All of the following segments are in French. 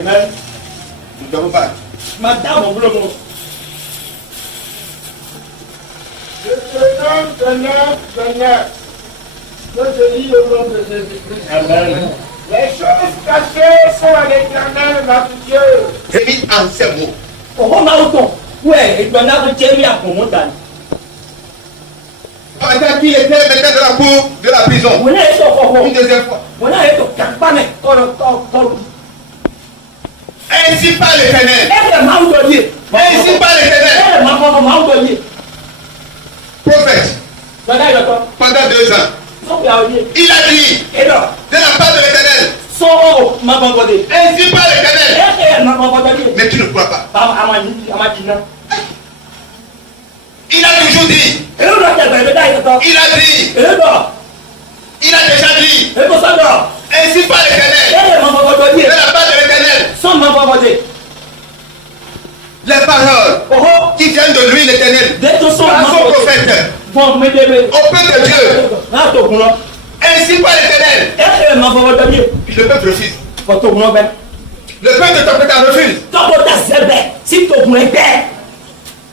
Amen. Nous ne devons pas. Madame, on vous le montre. Seigneur, je te dis au nom de Jésus-Christ. Amen. Les choses cachées sont à l'éternel, notre Dieu. J'ai mis en ces mots. On va au ton. Ouais, et puis on a retiré à mon montagne. Pendant qu'il était maintenant de la cour de la prison. On a été au Une deuxième fois. on a été au campagne. Ainsi par l'Éternel. Elle est maudit. Ainsi par l'Éternel. Elle est maudit. Prophète. Pendant 2 ans. Il a dit Et là, de la part de l'Éternel. son m'a vendé. Ainsi par l'Éternel. Elle m'a vendé. Mais tu ne crois pas. Il a toujours dit. Et là, Il a dit. et là, Il a déjà dit. et pour ça, là, Ainsi par l'Éternel. elle m'a vendé. De la part de l'Éternel. Son m'a vendé. Les paroles Oh, qui viennent de lui, l'Éternel. dès que son Par m'a son vendé. prophète. Bon, mais bébé. Au peu de Dieu. Là, ton boulot. Ainsi par l'Éternel. Elle m'a vendé. Le peuple refuse. Pour ton boulot, ben. Le peuple de ton père refuse. Ton boulot, c'est bien. Si ton boulot est bien.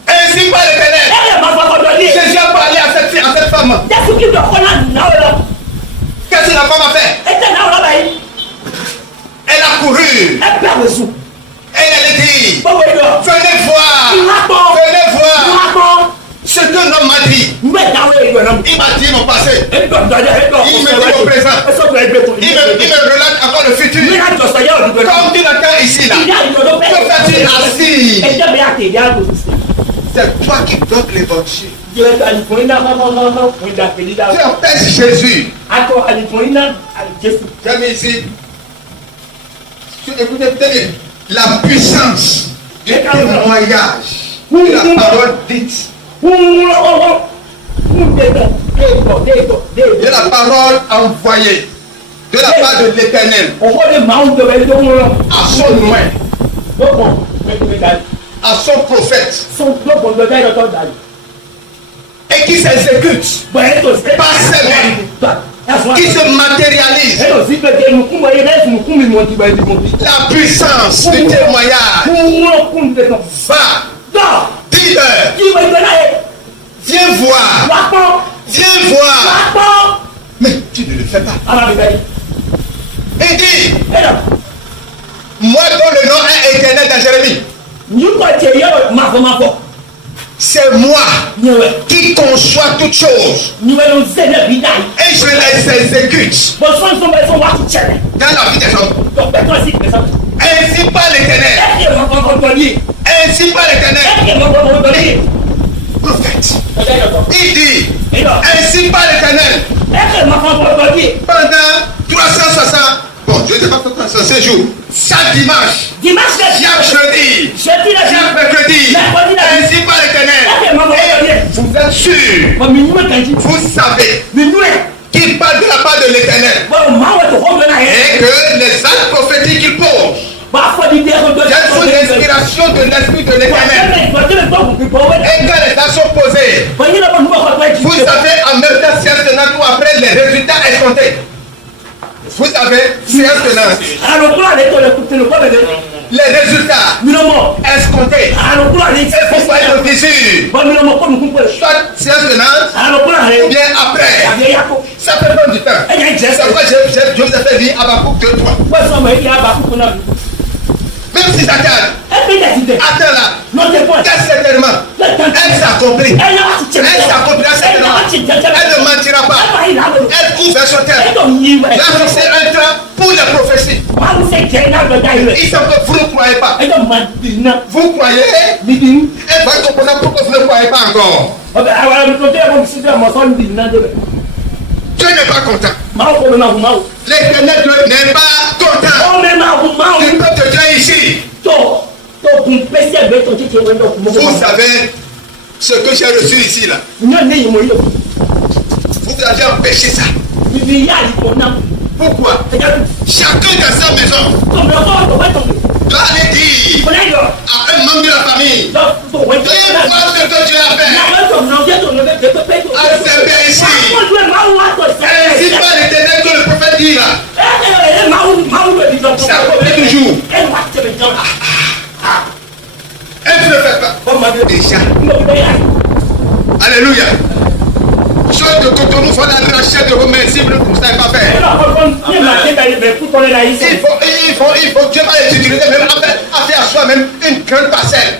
Ainsi par l'Éternel. Elle m'a vendé. Jésus a parlé à cette femme. Dès que tu dois connaître, là, Qu'est-ce que la femme a fait? elle était là, là, Elle a couru. elle perd le sou. Elle a dit. Bon, oui, là. Venez voir. Venez voir ce que l'homme m'a dit. Il m'a dit mon passé. Il me dit mon présent. Il me relate encore le futur. Comme tu l'entends ici là. Que fais-tu assis? C'est toi qui donnes l'évangile. Tu empêches Jésus. J'ai mis ici. Écoutez bien. La puissance du témoignage de la parole dite. De la parole envoyée. De la part de l'Éternel. À son nom. À son prophète. Et qui s'exécute. Par ses mains. Qui se matérialise. La puissance du témoignage. Va. Dis-leur. Viens voir. Viens voir. Mais tu ne le fais pas. Il dit. Moi dont le nom est éternel dans Jérémie. C'est moi qui conçois toutes choses. Et je les exécute dans la vie des hommes. Ainsi par l'Éternel. Ainsi par l'Éternel. Prophète. Il dit. Ainsi par l'Éternel. Pendant 360. Bon, je ne sais pas 365 jours. Chaque dimanche. Chaque jeudi. Chaque mercredi. Ainsi par l'Éternel. Et vous êtes sûr. Vous savez. Qu'il parle de la part de l'Éternel. Et que les actes prophétiques qu'il pose. C'est sous l'inspiration de l'Esprit de l'Éternel. Et quand les actes sont posés, vous savez en même temps séance tenante ou après les résultats escomptés. Vous savez, séance tenante. Les résultats escomptés. Et vous voyez le visu. Soit séance tenante ou bien après. Ça peut prendre du temps. C'est pourquoi je vous ai fait lire Habakkuk 2:3. Même si ça calme. Attends là. Qu'est-ce certainement. Elle s'accomplit. Elle s'accomplira certainement. Elle ne mentira pas. Elle couvre vers son terme. Là, c'est un temps pour les prophéties. Il semble que vous ne croyez pas. Vous croyez. Elle va comprendre pourquoi vous ne croyez pas encore. Dieu n'est pas content. L'Éternel n'est pas content. Du peuple de Dieu ici. Vous savez ce que j'ai reçu ici là. Vous avez empêché ça. Pourquoi? Chacun dans sa maison doit aller dire à un membre de la famille. Veuillez voir ce que Dieu a fait. Acceptez ici. Ainsi par l'Éternel que le prophète dit là. Ça accomplit toujours. Et tu ne fais pas. Déjà. Alléluia. Chose de Cotonou, il faut la racheter de remercier, vous ne savez pas faire. Il faut Dieu va les utiliser même à faire à soi-même une grande parcelle.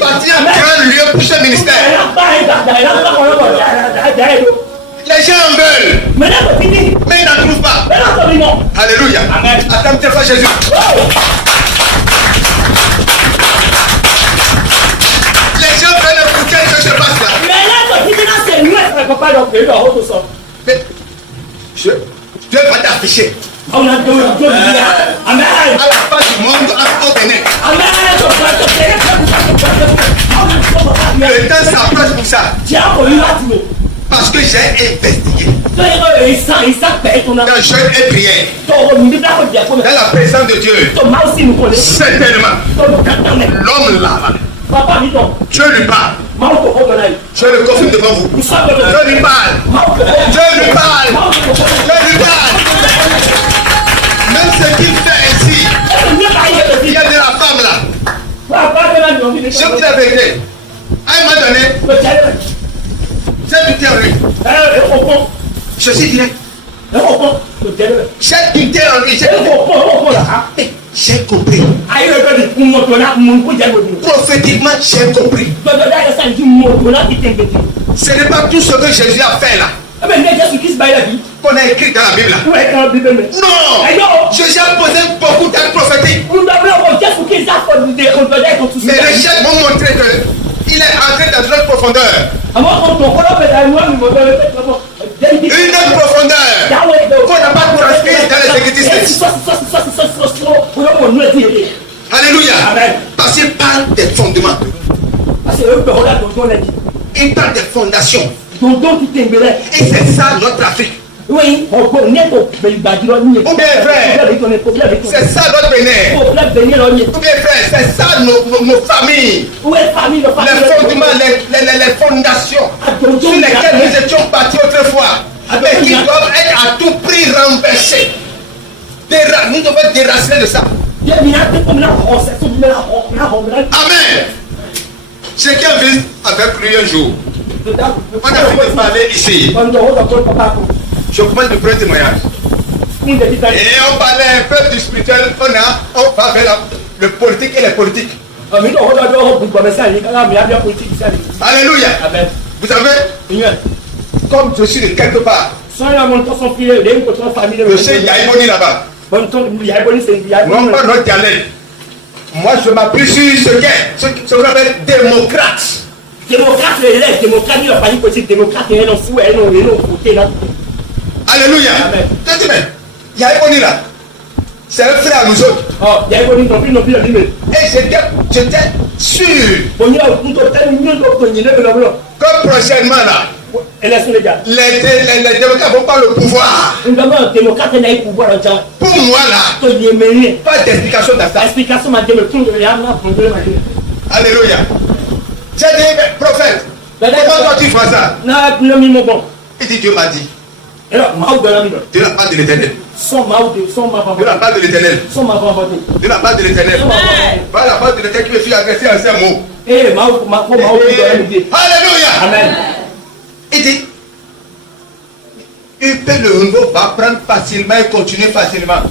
Bâtir un grand lieu pour ce ministère. Les gens en veulent, mais ils n'en trouvent pas. Alléluia. Attends, tes fois Jésus. Les gens veulent écouter ce qui se passe là. Mais Dieu va t'afficher. À la face du monde, au Bénin. Le temps s'approche pour ça. Parce que j'ai investigué. Dans jeûne et prière. Dans la présence de Dieu. Certainement. L'homme là. Dieu lui parle. Je le confirme devant vous. Dieu lui parle. Dieu lui parle. Dieu lui parle. Même ce qu'il fait ici. Il y a de la femme là. Je vous dis la vérité. À un moment donné, j'ai du terre en lui. Je suis direct. J'ai du terre en lui. J'ai compris. Prophétiquement, j'ai compris. Ce n'est pas tout ce que Jésus a fait là. Qu'on a écrit dans la Bible là. Non. Jésus a posé beaucoup d'actes prophétiques. Mais les chefs m'ont montré qu'il est entré dans une autre profondeur. Une autre profondeur qu'on n'a pas transmise dans les Écritures. Alléluia. Parce qu'il parle des fondements. Il parle des fondations. Et c'est ça notre Afrique. Oui, ou bien frère, c'est ça notre Bénin. Ou bien frère, c'est ça nos familles. Les fondements, les fondations sur lesquelles nous étions partis autrefois, mais qui doivent être à tout prix renversés. Nous devons déraciner de ça. Amen. Chacun vit avec lui un jour. On a fini de parler ici. Je commence de prendre témoignage. Et on parlait un peu du spirituel. On va vers le politique et les politiques. Alléluia. Vous savez, comme je suis de quelque part, je sais Yaïboni là-bas. Non pas notre dialecte. Moi je m'appuie sur ce qu'on appelle démocrate. Alléluia. Yaïboni là, c'est un frère à nous autres. Et j'étais sûr que prochainement là, les démocrates vont pas le pouvoir. Pour moi là, pas d'explication dans ça. Alléluia. J'ai dit, prophète, comment toi tu fais ça? Il dit, Dieu m'a dit. Dieu n'a pas de l'éternel. Dieu n'a pas de l'éternel. Dieu n'a pas de l'éternel. Pas la part de l'éternel qui me fait agresser en ces mots. Alléluia. Amen. Il dit, il peut le nouveau va prendre facilement et continuer facilement.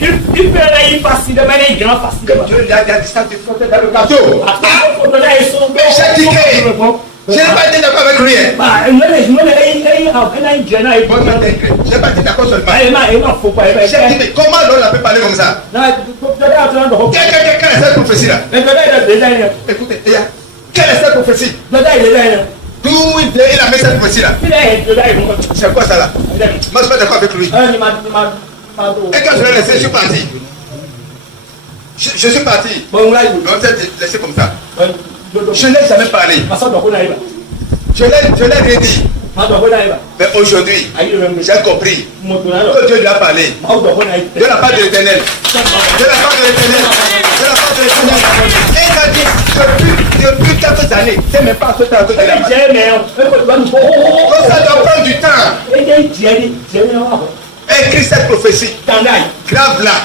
Il peut aller facilement et grand facilement. Dieu l'a dit ça de côté dans le gâteau. Mais j'ai dit que je n'ai pas été d'accord avec lui. Je n'ai pas été d'accord seulement. J'ai dit, mais comment l'on peut parler comme ça? Quelle est cette prophétie là? Écoutez, quelle est cette prophétie? D'où il a mis cette prophétie là? C'est quoi ça là? Moi je ne suis pas d'accord avec lui. Et quand je l'ai laissé, je suis parti. Je suis parti. Donc c'est laissé comme ça. Je n'ai jamais parlé. Je l'ai rien dit. Mais aujourd'hui, j'ai compris que Dieu lui a parlé. Dieu n'a pas de l'éternel. Dieu n'a pas de l'éternel. Dieu n'a pas de l'éternel. Et il a dit depuis quelques années, c'est même pas ce temps que Dieu a parlé. Ça doit prendre du temps. écrit cette prophétie. Grave là.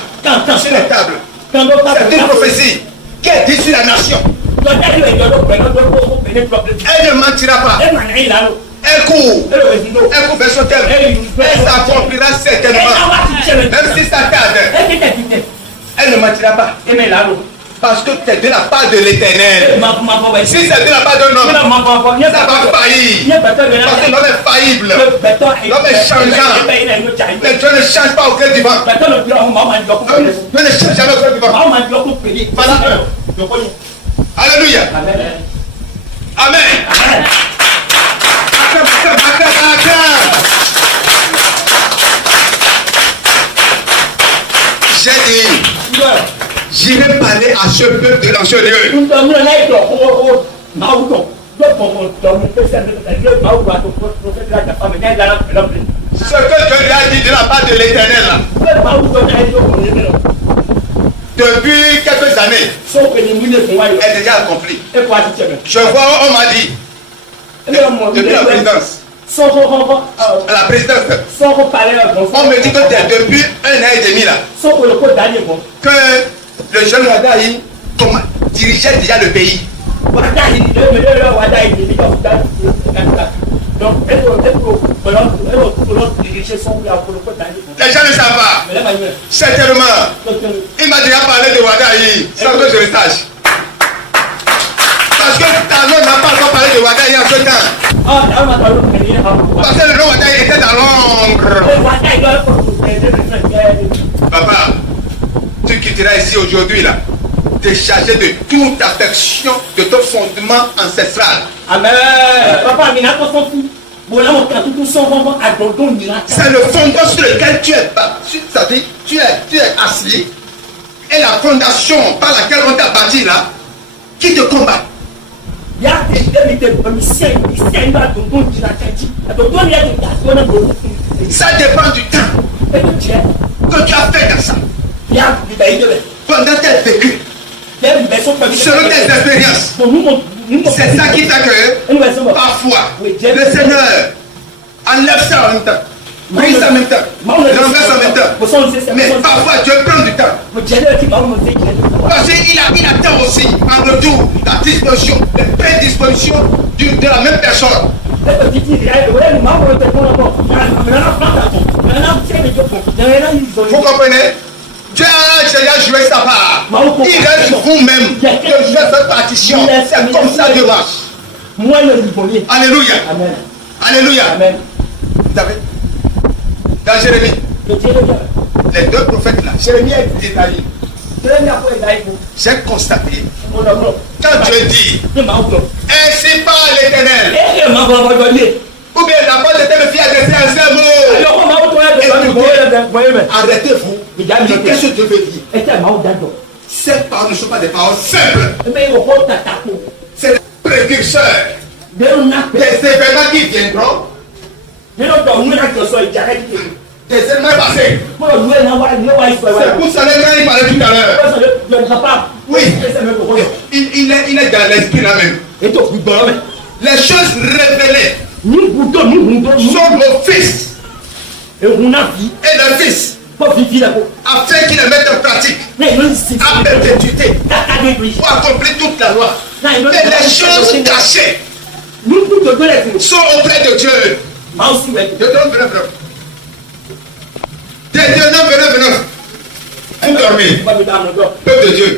Sur la table. C'est une prophétie qui est dite sur la nation. Elle ne mentira pas. Elle court vers son terme. Elle s'accomplira certainement. Même si ça tarde. Elle ne mentira pas. Parce que c'est de la part de l'Éternel. Si c'est de la part d'un homme, ça va faillir. Parce que l'homme est faillible. L'homme est changeant. Mais Dieu ne change pas au gré du vent. Dieu ne change jamais au gré du vent. Voilà un. Alléluia. Amen. J'ai dit, j'irai parler à ce peuple de l'ancien lieu. Ce que Dieu lui a dit de la part de l'Éternel là. Depuis quelques années, est déjà accompli. Je vois, on m'a dit, depuis la présidence, à la présidence, on me dit que depuis 1 an et demi là, que le jeune Wadaï dirigeait déjà le pays. Les gens ne savent pas. Certainement, il m'a déjà parlé de Wadaï sans que je le sache. Parce que Talon n'a pas encore parlé de Wadaï en ce temps. Parce que le nom Wadaï était dans l'ombre. Papa, tu quitteras ici aujourd'hui là, déchargé de toute affection de ton fondement ancestral. Amen. Papa, c'est le fondement sur lequel tu es assis. Et la fondation par laquelle on t'a bâti là, qui te combat. Ça dépend du temps que tu as fait dans ça. Pendant tes vécus, selon tes expériences. C'est ça qui fait que parfois le Seigneur enlève ça en même temps, brise ça en même temps, renverse en même temps. Mais parfois Dieu prend du temps. Parce qu'il attend aussi en retour la disposition, la prédisposition de la même personne. Vous comprenez? Dieu a déjà joué sa part. Il reste vous-même de jouer cette partition. C'est comme ça Dieu marche. Alléluia. Amen. Alléluia. Amen. Vous savez, dans Jérémie, les deux prophètes là, Jérémie est détaillé. J'ai constaté, quand Dieu dit, ainsi parle l'Éternel, ou bien la parole était le fier adressé à un seul mot. Arrêtez-vous. Qu'est-ce que Dieu veut dire? Ces paroles ne sont pas des paroles simples. C'est des précurseurs des événements qui viendront. Des événements passés. C'est pour ça que il parlait tout à l'heure. Oui, il est dans l'esprit là même. Les choses révélées sont nos fils et leurs fils, afin qu'ils les mettent en pratique à perpétuité pour accomplir toute la loi. Mais les choses cachées sont auprès de Dieu. Deutéronome 29. Vous dormez, peuple de Dieu.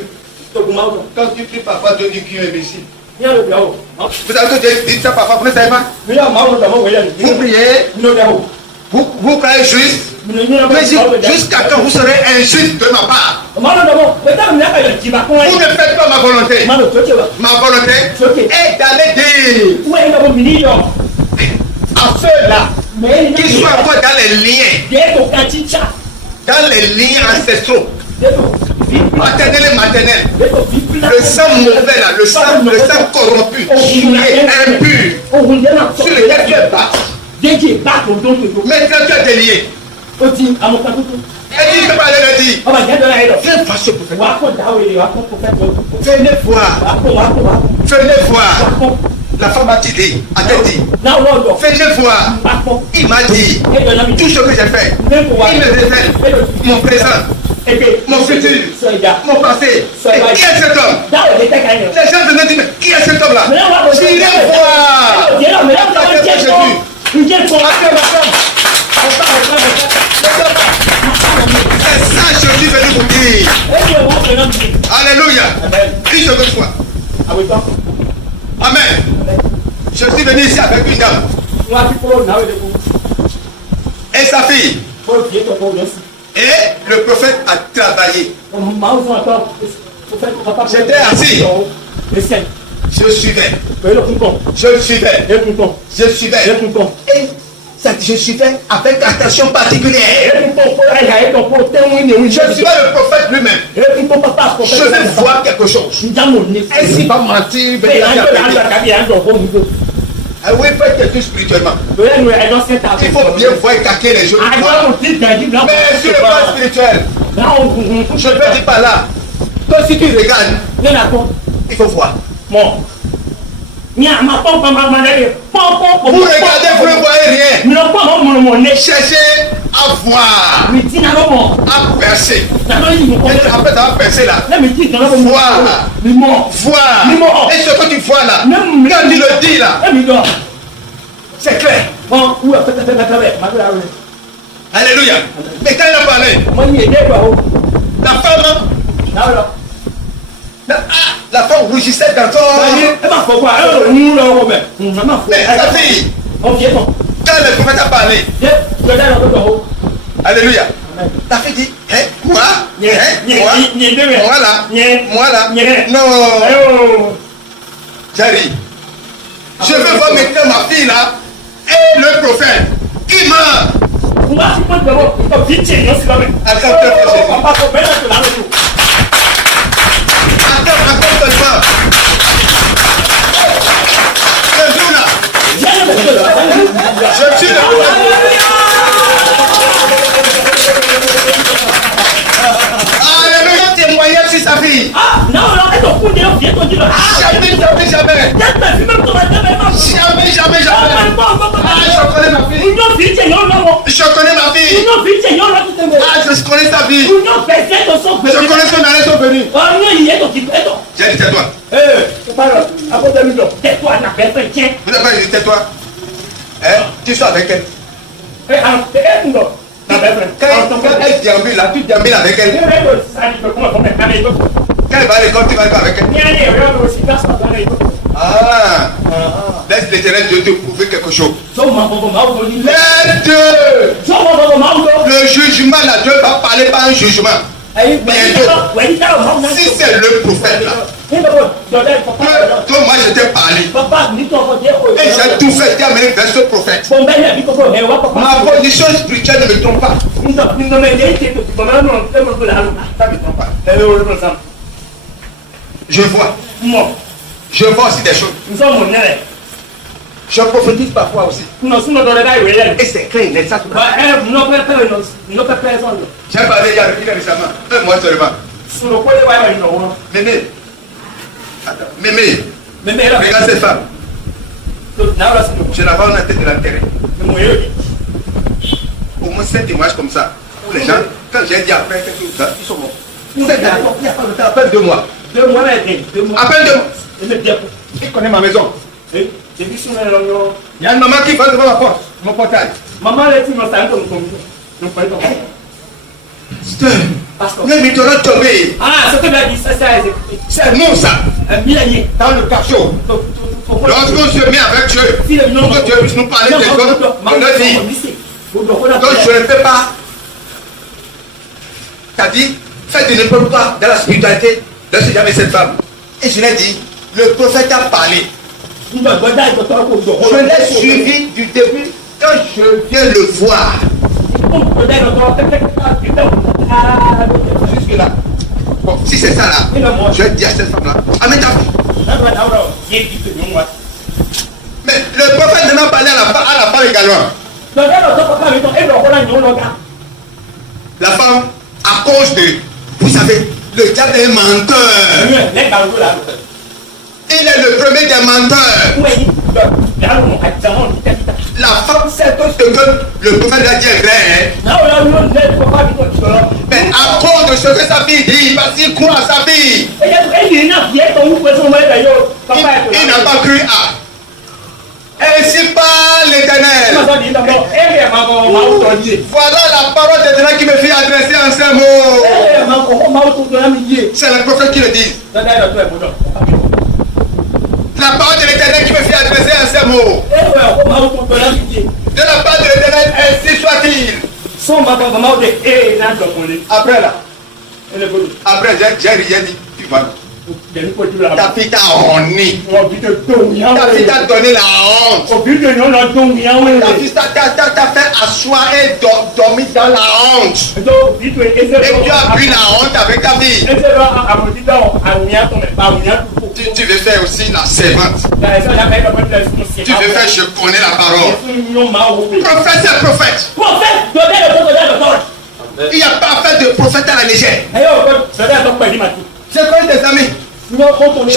Quand tu pries parfois, Dieu dit qu'il est imbécile. Vous avez dit ça parfois, vous ne savez pas? Vous priez, vous croyez juste, mais jusqu'à quand vous serez injuste de ma part? Vous ne faites pas ma volonté. Ma volonté est d'aller dire à ceux-là qui sont encore dans les liens ancestraux, maternel et maternel, le sang mauvais là, le sang corrompu, souillé, impur, sur lequel tu es bâti. Maintenant tu es délié. Et dit que parler le dit. Viens voir ce prophète. Venez voir La femme a dit, fais 9 fois. Il m'a dit, tout ce que j'ai fait, il me révèle mon présent, mon futur, mon passé. Et qui est cet homme? Les gens venaient dire, mais qui est cet homme-là? J'irai voir. C'est ça, Jésus veut nous dire. Alléluia. Dis ce que tu vois. Amen. Je suis venu ici avec une dame et sa fille. Et le prophète a travaillé. J'étais assis. Je suivais. Et je suivais avec attention particulière. Je suivais le prophète lui-même. Je vais voir quelque chose. Est-ce qu'il va mentir? Ah oui, faites quelque chose spirituellement. Il faut bien voir caquer les genoux. Mais sur le plan spirituel, je ne vais dire pas là. Toi, si tu regardes, il faut voir. Vous regardez, vous ne voyez rien. Cherchez à voir, à percer. Et après d'avoir percé là, voir. Et ce que tu vois là, quand tu le dis là, c'est clair. Alléluia. Mais quand il a parlé, la femme rougissait dans son... Mais sa fille, quand le prophète a parlé, alléluia, la fille dit, moi là, non, j'arrive. Je veux voir maintenant ma fille là, et le prophèt, qui meurt. Je suis là. Alléluia, témoignage sur sa fille. Jamais. Je connais ma fille. Je connais sa vie. Je connais son allée, son venu. J'ai dit, tais-toi. Vous n'avez pas dit, tais-toi. Tu sois avec elle. Quand elle déambule là, tu déambules avec elle. Quand elle va à l'école, tu vas avec elle. Ah, laisse l'Éternel Dieu te prouver quelque chose. Laisse Dieu. Le jugement là, Dieu va parler par un jugement. Si c'est le prophète là, que moi je t'ai parlé, et j'ai tout fait, tu as amené vers ce prophète. Ma position spirituelle ne me trompe pas. Je vois. Je vois aussi des choses. Je prophétise parfois aussi. Et c'est clair, il est ça tout à fait. J'ai parlé il y a récemment, un mois seulement. Mémé, regarde cette femme. Je la vois dans la tête de l'intérêt. Au moins 7 témoignages comme ça. Où les gens, quand j'ai dit après, ils sont morts. Il n'y a pas de temps, à peine 2 mois. 2 mois, à peine 2 mois. Il connaît ma maison. Il y a une maman qui va devant la porte, mon portail. Maman, elle est le météorite est tombé. Ah, c'est que dit, c'est nous ça. Dans le cachot. Lorsqu'on se met avec Dieu, pour que Dieu puisse nous parler des choses de notre vie. Donc je ne fais pas. Tu as dit, faites de n'importe quoi dans la spiritualité. Lorsque j'avais cette femme. Et je lui ai dit, le prophète a parlé. Je l'ai suivi du début quand je viens le voir. Jusque là. Bon, si c'est ça là, je vais dire à cette femme là, amène ta fille. Mais le prophète maintenant parlé à la femme également. La femme, à cause de, vous savez, le diable est menteur. Il est le premier des menteurs. La femme sait tout ce que le prophète a dit est vrai. Hein? Mais à cause de ce que sa fille dit, parce qu'il croit à sa fille, il n'a pas cru à. Ainsi parle l'Éternel. Voilà la parole de l'Éternel qui me fait adresser en ces mots. C'est le prophète qui le dit. La parole de l'Éternel qui me fait adresser en ces mots. De la part de l'Éternel, ainsi soit-il. Après là. Après, j'ai rien dit. Tu vois. Ta fille t'a honné. Ta fille t'a donné la honte. Ta fille t'a fait asseoir et dormir dans la honte. Et tu as bu la honte avec ta fille. Tu veux faire aussi la servante. Tu veux faire je connais la parole. Prophète, c'est prophète. Il n'y a pas fait de prophète à la légère. J'ai connu des amis. Je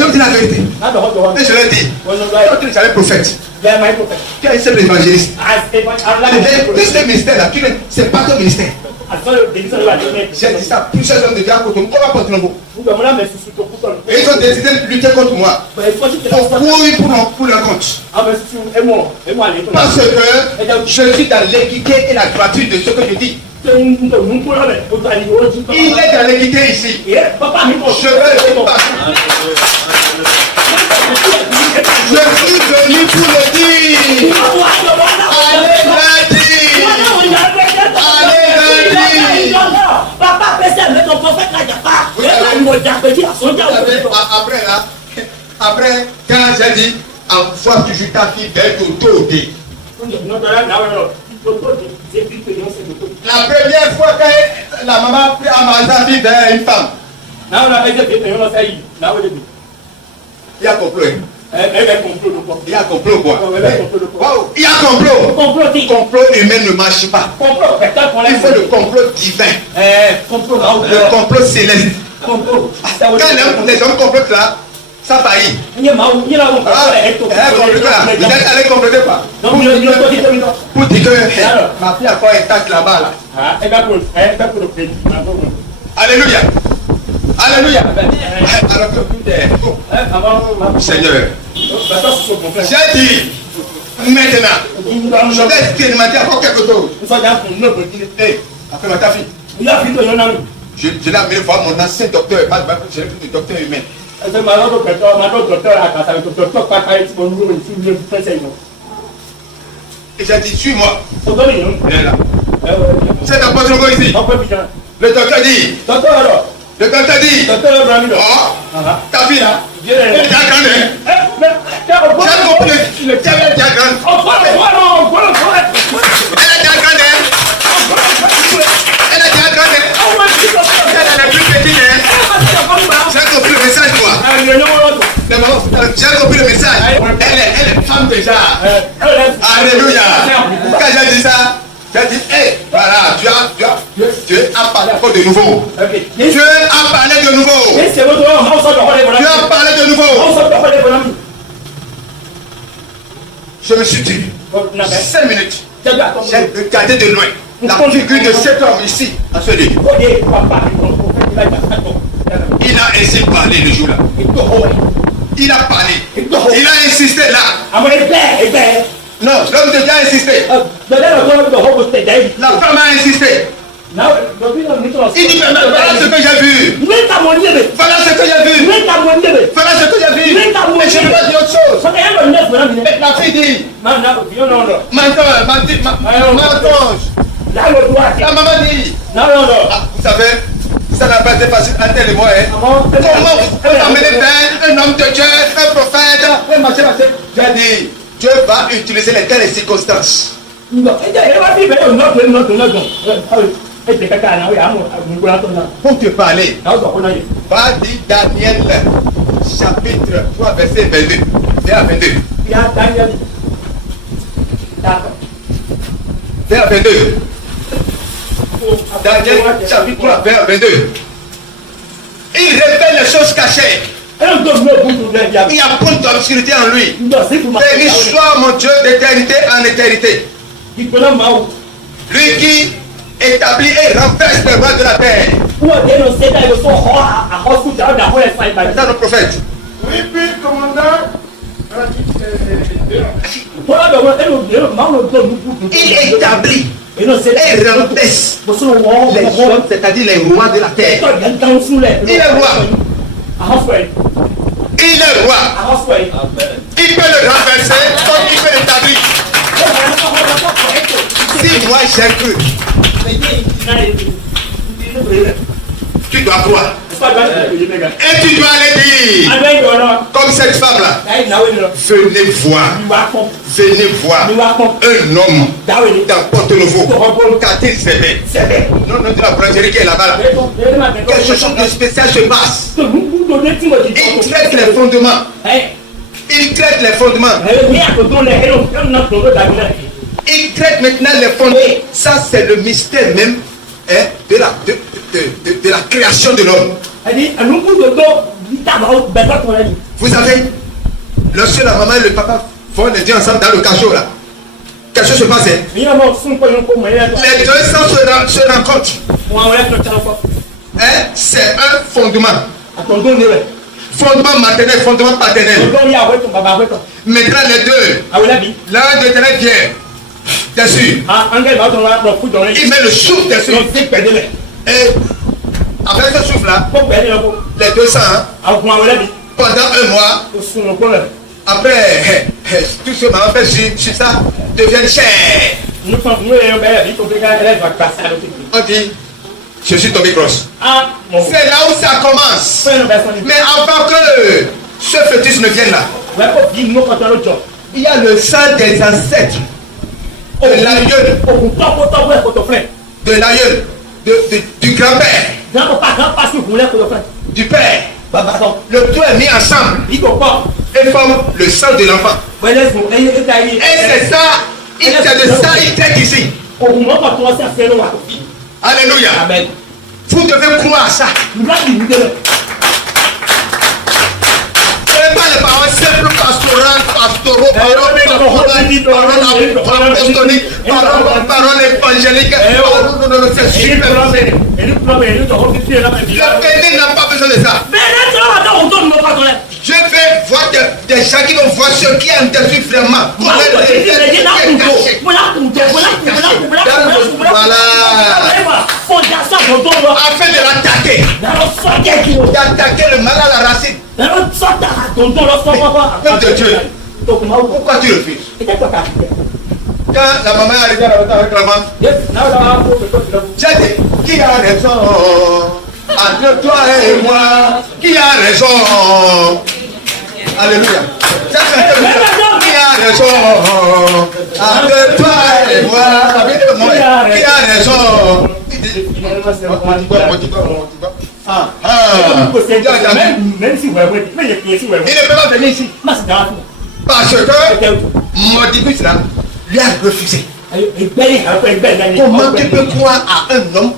vous dis la vérité. Et je leur dis, quand tu es un prophète, tu es un simple évangéliste. Ce ministère-là, c'est pas ton ministère. J'ai dit ça, plusieurs hommes de Dieu à côté. Comment porte le mot? Et ils ont décidé de lutter contre moi. Pour courir pour leur compte. Parce que je suis dans l'équité et la droiture de ce que je dis. Il est dans l'équité ici. Je veux pas. Je suis venu pour le dire. Allez lundi. Allez lundi. Après, quand j'ai dit, envoie toujours ta fille vers l'autorité. La première fois que la maman a pris à sa fille vers une femme, il y a complot. Il y a complot quoi? Il y a complot. Complot humain ne marche pas. Il faut le complot divin. Le complot céleste. Quand les hommes complotent là, ça faillit. Vous êtes allé comploter quoi? Pour dire que ma fille a quoi intacte là-bas là. Alléluia. Alléluia. Alors que tout est Seigneur. J'ai dit maintenant, je vais expérimenter encore quelque chose. Après ma fille. Je l'ai amené voir mon ancien docteur, pas de docteur humain. Et j'ai dit, suis-moi. C'est un pote ici. Le docteur dit. Le docteur dit. Oh, ta fille là. Elle est déjà grande. J'ai compris. Elle est déjà grande. Elle est déjà grande. Elle est déjà grande. Elle est plus petite. J'ai compris le message quoi. J'ai compris le message. Elle est femme déjà. Alléluia. Quand j'ai dit ça, j'ai dit, hey, voilà, Dieu a parlé encore de nouveau. Dieu a parlé de nouveau. Dieu a parlé de nouveau. Je me suis dit, 5 minutes. J'ai regardé de loin la figure de cet homme ici, à ce lieu. Il a ainsi parlé le jour-là. Il a parlé. Il a insisté là. Non, l'homme de Dieu a insisté. La femme a insisté. Il dit, mais voilà ce que j'ai vu. Voilà ce que j'ai vu. Voilà ce que j'ai vu. Mais je ne veux pas dire autre chose. Mais la fille dit, mensonge. La maman dit, vous savez, ça n'a pas été facile à tel et moi. Comment vous emmenez vers un homme de Dieu, un prophète, j'ai dit, Dieu va utiliser les telles circonstances. Pour te parler, va dire Daniel chapitre 3 verset 22. Vers 22. Vers 22. Daniel chapitre 3 vers 22. Il révèle les choses cachées. Il y a point d'obscurité en lui. Béni soit mon Dieu d'éternité en éternité. Lui qui établit et renverse les rois de la terre. C'est ça le prophète. Oui, puis, commandant. Il établit et renverse les choses, c'est-à-dire les rois de la terre. Il est roi. Il est roi. Il peut le renverser comme il peut l'établir. Si moi j'ai cru, tu dois croire. Et tu dois aller dire, comme cette femme-là, venez voir un homme dans Porto-Nouveau, Catherine Zébé. Non, de la boulangerie qui est là-bas. Là. Quelque chose de spécial se passe. Il traite les fondements. Il traite les fondements. Il traite maintenant les fondements. Ça, c'est le mystère même de la création de l'homme. Vous savez, lorsque la maman et le papa font les deux ensemble dans le cachot là, quelque chose se passe. Les deux sens se rencontrent. C'est un fondement. Fondement maternel, fondement paternel. Maintenant les deux, l'un de terrain vient dessus. Il met le souffle dessus. Et avec ce souffle là, les deux sangs, pendant un mois, après, tout ce moment fait sur ça devient cher. On dit, je suis tombé grosse. C'est là où ça commence. Mais avant que ce fœtus ne vienne là, il y a le sang des ancêtres, de l'aïeul, du grand-père, du père. Le tout est mis ensemble et forme le sang de l'enfant. Et c'est ça, c'est de ça il traite ici. Alléluia. Amen. Vous devez croire à ça. Ce n'est pas les paroles simples pastoraux, paroles apostoliques, paroles évangéliques. Non, c'est super. Le pays n'a pas besoin de ça. Je vais voir des gens qui vont voir ce qui est en dessus vraiment. Voilà. Afin de l'attaquer. D'attaquer le mal à la racine. Peuple de Dieu. Pourquoi tu refuses? Quand la maman est arrivée avec la maman, j'ai dit, qui a raison? Entre toi et moi, qui a raison? Alléluia. Qui a raison? Entre toi et moi, qui a raison? Même si vous avez il ne peut pas venir ici. Parce que Mordicus là lui a refusé. Comment tu peux croire à un homme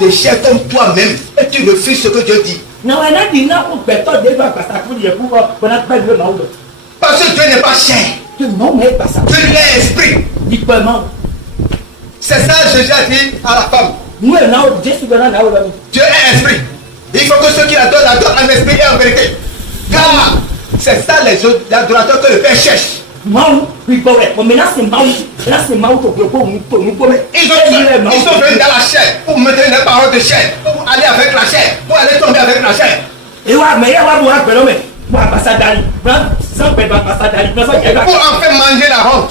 de chair comme toi-même et tu refuses ce que Dieu dit? Parce que Dieu n'est pas chair. Dieu est esprit. C'est ça que Jésus a dit à la femme. Dieu est esprit. Il faut que ceux qui l'adorent en esprit et en vérité. Car c'est ça les adorateurs que le Père cherche. Ils sont venus dans la chair pour maintenir les paroles de chair, pour aller avec la chair, pour aller tomber avec la chair. Pour enfin manger la honte.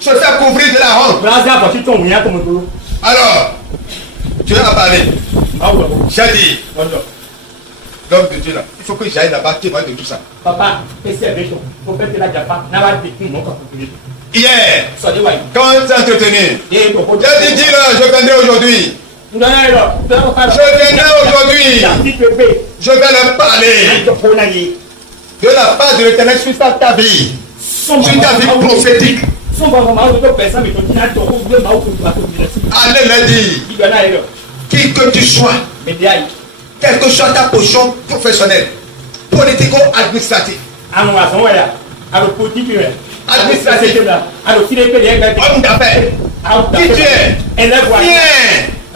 Se faire couvrir de la honte. Alors, Dieu a parlé. J'ai dit, l'homme de Dieu là, il faut que j'aille là-bas témoin de tout ça. Papa, hier, quand on s'est entretenu, j'ai dit, dis-le, je viendrai aujourd'hui. Je viendrai aujourd'hui. Je vais leur parler de la part de l'Éternel sur ta vie, sur ta vie prophétique. Allez leur dire, qui que tu sois, quelle que soit ta position professionnelle, politico-administratif. Administratif. Homme d'affaires. Qui tu es? Viens.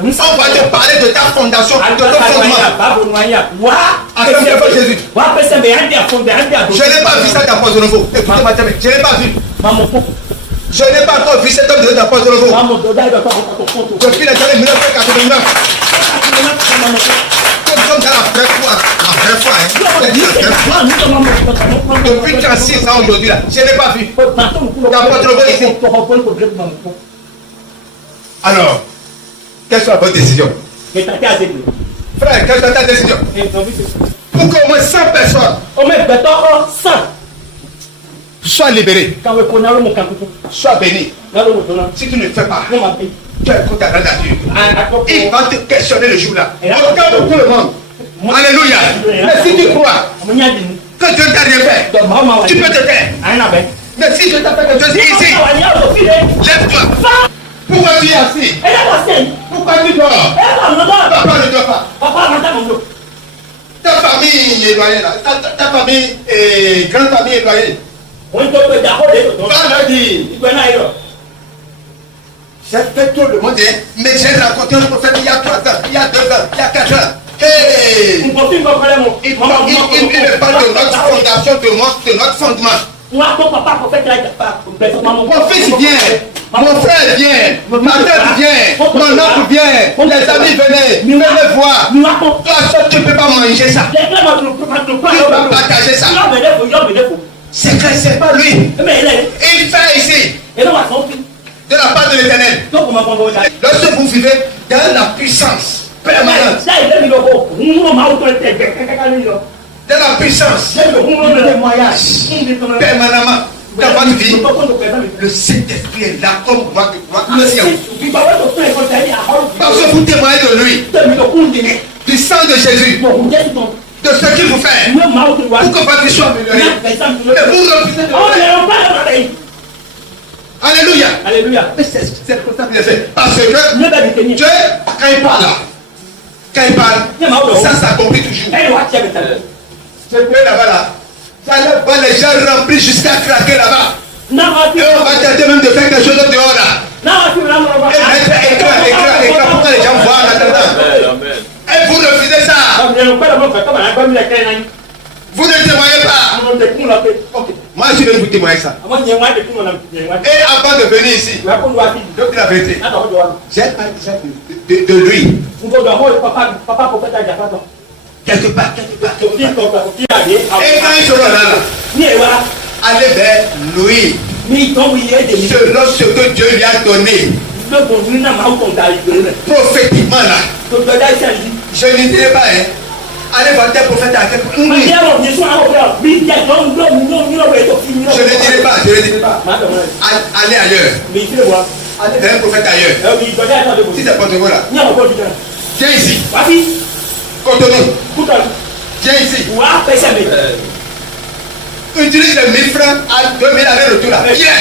On va te parler de ta fondation, de ton fondement. Jésus. Je n'ai pas vu ça dans Porte de Nouveau. Écoutez-moi, je n'ai pas vu. Je n'ai pas encore vu cet homme de Dieu dans Porte de Nouveau. Depuis les années 1989. Nous sommes dans la vraie foi. La vraie foi, Depuis 36 ans aujourd'hui, là, je n'ai pas vu. Dans Porte de Nouveau ici. Alors, quelle soit votre décision? Frère, quelle soit ta décision? Pour qu'au moins 100 personnes soient libérées, soient bénies. Si tu ne le fais pas, tu es contre la nature. Il va te questionner le jour-là. Regarde tout le monde. Alléluia. Mais si tu crois que Dieu ne t'a rien fait, tu peux te taire. Mais si Dieu t'a fait quelque chose ici, lève-toi. Pourquoi tu es assis? Pourquoi tu dors? Papa ne dort pas. Ta famille éloignée là, ta famille et grande famille éloignée. J'ai fait tout le monde, mais j'ai rencontré un prophète il y a 3 ans, il y a 2 ans, il y a 4 ans. Hey! Il me parle de notre fondation, de notre fondement. Mon fils vient, mon frère vient, ma tante vient, mon oncle vient, les amis venez voir. Toi seul tu ne peux pas manger ça. Tu ne peux pas partager ça. C'est que c'est pas lui. Il fait ici. De la part de l'Éternel. Lorsque vous vivez dans la puissance permanente. De la puissance, le témoignage permanemment dans votre vie, le Saint-Esprit est là comme roi de gloire. Parce que vous témoignez de lui, du sang de Jésus, de ce qu'il vous fait, pour que votre vie soit améliorée. Et vous refusez de le faire. Alléluia. Mais c'est comme ça qu'il est fait. Parce que Dieu, quand il parle là, ça s'accomplit toujours. C'est vrai là-bas là. Ça va les gens remplis jusqu'à craquer là-bas. Et on va tenter même de faire quelque chose dehors là. Et mettre écran pour que les gens voient maintenant. Et vous refusez ça. Vous ne témoignez pas. Okay. Moi je vais vous témoigner ça. Et avant de venir ici, je dis la vérité. J'ai parlé de lui. Quelque part. Et quand ils seront là, allez vers lui. Selon ce que Dieu lui a donné. Prophétiquement là. Je ne dirai pas, allez voir tel prophète à quel point. Je ne dirai pas. Allez ailleurs. Allez vers un prophète ailleurs. Si c'est pas de vous là. Viens ici. Cotonou. Viens ici. Utilise les 1000 francs à 2000 aller-retour là. Viens.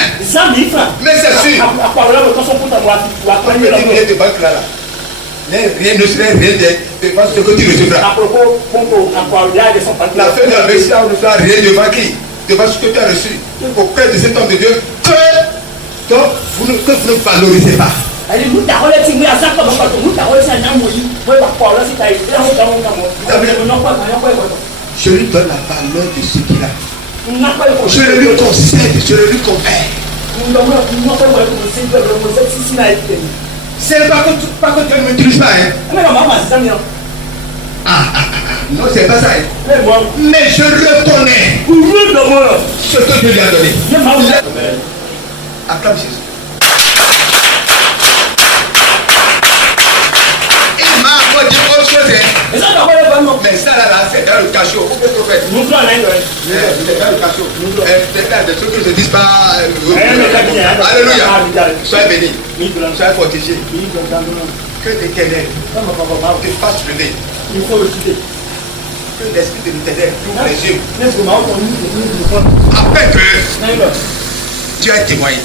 Mais c'est sûr. De banque là. Rien ne serait rien de ce que tu recevras. La fin de la messe, on ne fera rien devant qui? Devant ce que tu as reçu. Auprès de cet homme de Dieu que vous ne valorisez pas. Je lui donne la valeur de ce qu'il a. Je le lui concède, je le lui confère. C'est pas que Dieu ne m'utilise pas. Non, c'est pas ça. Mais je reconnais ce que Dieu lui a donné. Acclame Jésus. Mais ça là, c'est dans le cachot. C'est dans le cachot. C'est là des trucs que je ne dis pas. Alléluia. Soyez bénis. Soyez fortifiés. Que l'Éternel te fasse lever. Que l'Esprit de l'Éternel ouvre les yeux. Après que Dieu a témoigné.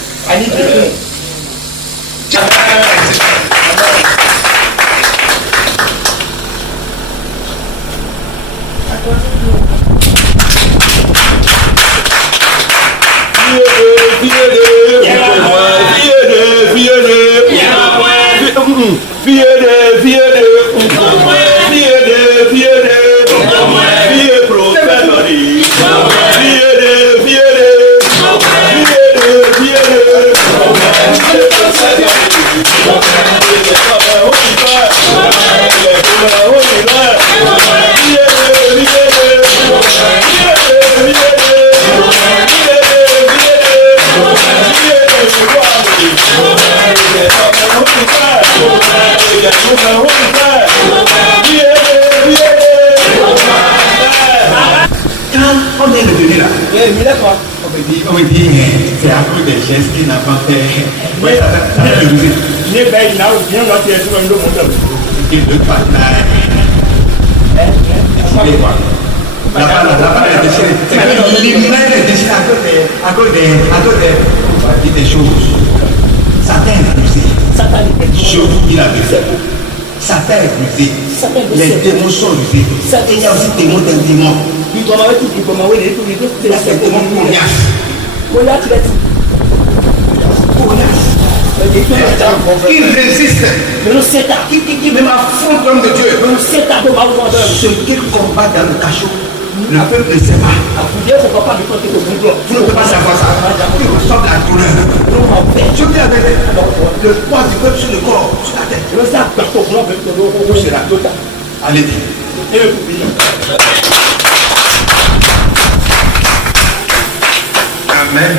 on dit, c'est à cause des gestes qu'il n'a pas fait. Ouais, ça fait le musée. Ne bɛ yen na o diɲɛ la tiɲɛ sɔrɔ n l'o mɔ dɛ. Il ne pas là-bas, elle est déchirée. C'est que l'image est déchirée à cause des choses. Satan est rusé. Je vous dis la vérité. Satan est rusé. Les démons sont rusés. Il y a aussi des démons d'un démon. Là, c'est le démon Goliath. Il résiste. Qui même affronte l'homme de Dieu. Ce qu'il combat dans le cachot, le peuple ne sait pas. Vous ne pouvez pas savoir ça. Il ressort de la douleur. Je dis avec le poids du peuple sur le corps, sur la tête. Où sera? Allez-y. Amen.